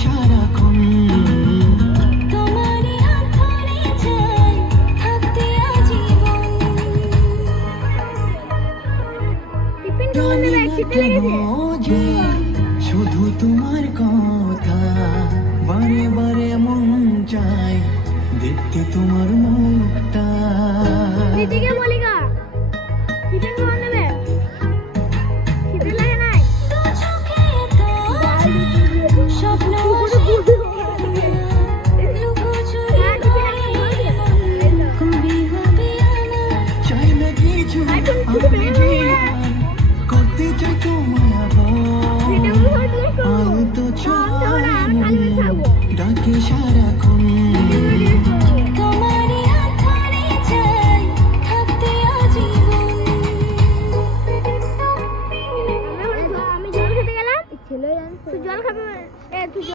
সারাক্ষণ। তোমারই হাত ধরে চাই থাকতে আজীবন। জানি না কেন যে শুধু তোমার কথা বারে বারে মন চায় দেখতে তোমার মুখটা। দিদিকে বলি গা টিফিন খাওয়া নেবে খিদে লাগে নাই দু চোখে তোর স্বপ্ন লুকোচুরি করে কবি হবে আমার। চাই না কিছু আমি যে